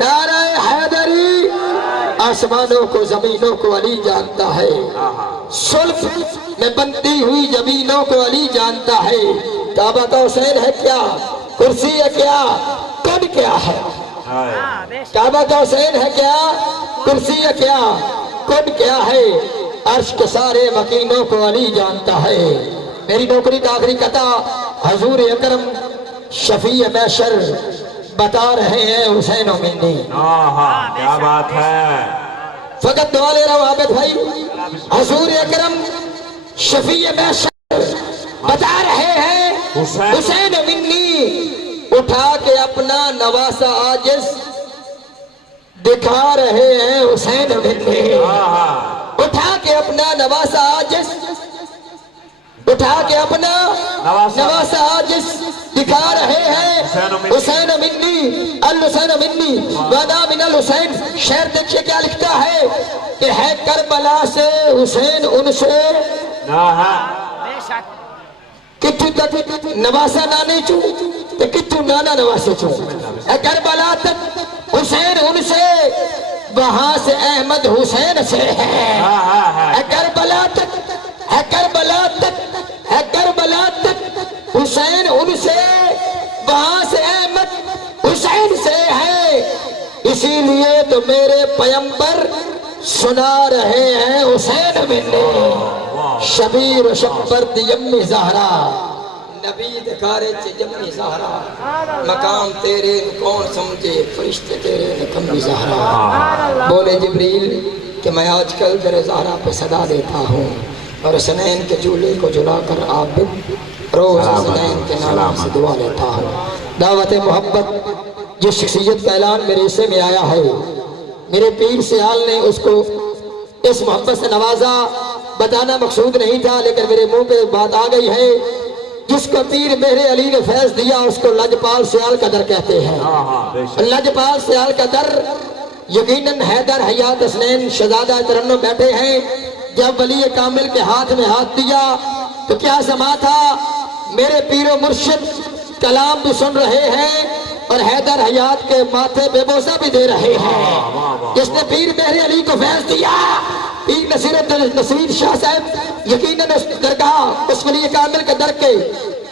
نعرہ حیدری، آسمانوں کو زمینوں کو علی جانتا ہے، سلف میں بنتی ہوئی زمینوں کو علی جانتا ہے۔ کعبہ تو حسین ہے کیا، کرسی ہے کیا، کون کیا ہے؟ کعبہ تو حسین ہے کیا، کرسی ہے کیا، کون کیا ہے؟ عرش کے سارے مکینوں کو علی جانتا ہے۔ میری نوکری کا آخری قطع حضور اکرم شفیع محشر بتا رہے ہیں حسین و منی۔ کیا بات ہے، فقط دعا لے رہا ہوں عابد بھائی، حضور اکرم شفیع محشر بتا رہے ہیں حسین و منی، اٹھا کے اپنا نواسا عاجز دکھا رہے ہیں حسین و منی، اٹھا کے اپنا نواسا عاجز، اٹھا کے اپنا نواسا عاجز دکھا رہے ہیں حسین منی، الحسین منی وانا من الحسین۔ شعر دیکھئے کیا لکھتا ہے کہ ہے کربلا سے حسین ان سے کتو تک نواسا نانے چوں تو کتو نانا نواسے چوں، ہے کربلا تک حسین ان سے، وہاں سے احمد حسین سے ہے کربلا تک، ہے کربلا تک، ہے کربلا تک حسین ان سے، وہاں سے احمد حسین سے ہے۔ اسی لیے تو میرے پیمبر سنا رہے ہیں حسین منی، شبیر و شبر دی یمی زہرا، نبی دکھارے چے یمی زہرا، مقام تیرے کون سمجھے فرشتے تیرے نکمی زہرا۔ بولے جبریل کہ میں آج کل در زہرا پہ صدا دیتا ہوں، اور حسنین کے جھولے کو جلا کر عابد روز حسنین کے نام سے دعا لیتا ہوں۔ دعوت محبت جس شخصیت کا اعلان میرے حصے میں آیا ہے، میرے پیر سیال نے اس کو اس محبت سے نوازا، بتانا مقصود نہیں تھا لیکن میرے منہ پہ بات آ گئی ہے۔ جس کو پیر میرے علی نے فیض دیا اس کو لجپال سیال کا در کہتے ہیں۔ لجپال سیال کا در یقیناً حیدر حیات حسنین شہزادہ ترنم بیٹھے ہیں، جب ولی کامل کے ہاتھ میں ہاتھ دیا تو کیا سما تھا، میرے پیر و مرشد کلام بھی سن رہے ہیں اور حیدر حیات کے ماتھے بے بوسہ بھی دے رہے ہیں۔ جس نے پیر میرے علی کو فیض دیا، پیر نصیر شاہ صاحب یقیناً اس درگاہ اس ولی کامل کے در کے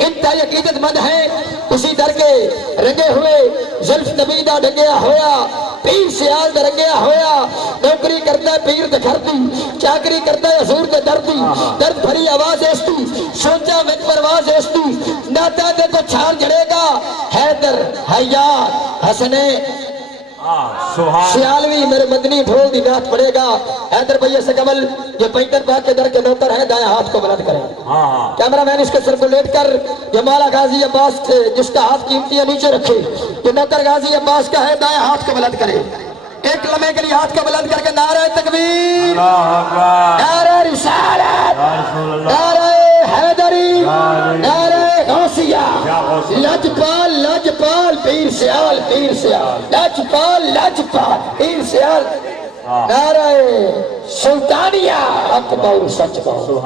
انتہائی عقیدت مند ہے، اسی در کے رنگے ہوئے زلف نبیدہ ڈنگیا ہویا، پیر سیال دا رنگیا ہویا، نوکری کرتا ہے پیر دا گھر دی، چاکری کرتا ہے حضور دا دردی، درد بھری آواز ایستی، سوچا میں پرواز ایستی، ناتا دے تو چھار جڑے گا، حیدر حیات حسنین سیالوی میرے مدنی ڈھول دی نعت پڑے گا۔ حیدر بھائی سے قبل یہ پینٹر باغ کے در کے نوکر ہے، دائیں ہاتھ کو بلند کریں۔ کیمرہ مین اس کے سر کو لیٹ کر یہ مولا غازی عباس تھے جس کا ہاتھ قیمتی نیچے رکھے، یہ نوکر غازی عباس کا ہے، دائیں ہاتھ کو بلند کریں۔ ایک لمحے کے لیے ہاتھ کو بلند کر کے نعرہ تکبیر، نعرہ رسالت، نعرہ حیدری، نعرہ غوثیہ، لجپال لجپال پیر سیال پیر سیال، لجپال لجپال پیر سیال، نعرہ سلطانیہ اکبر سچ بہو۔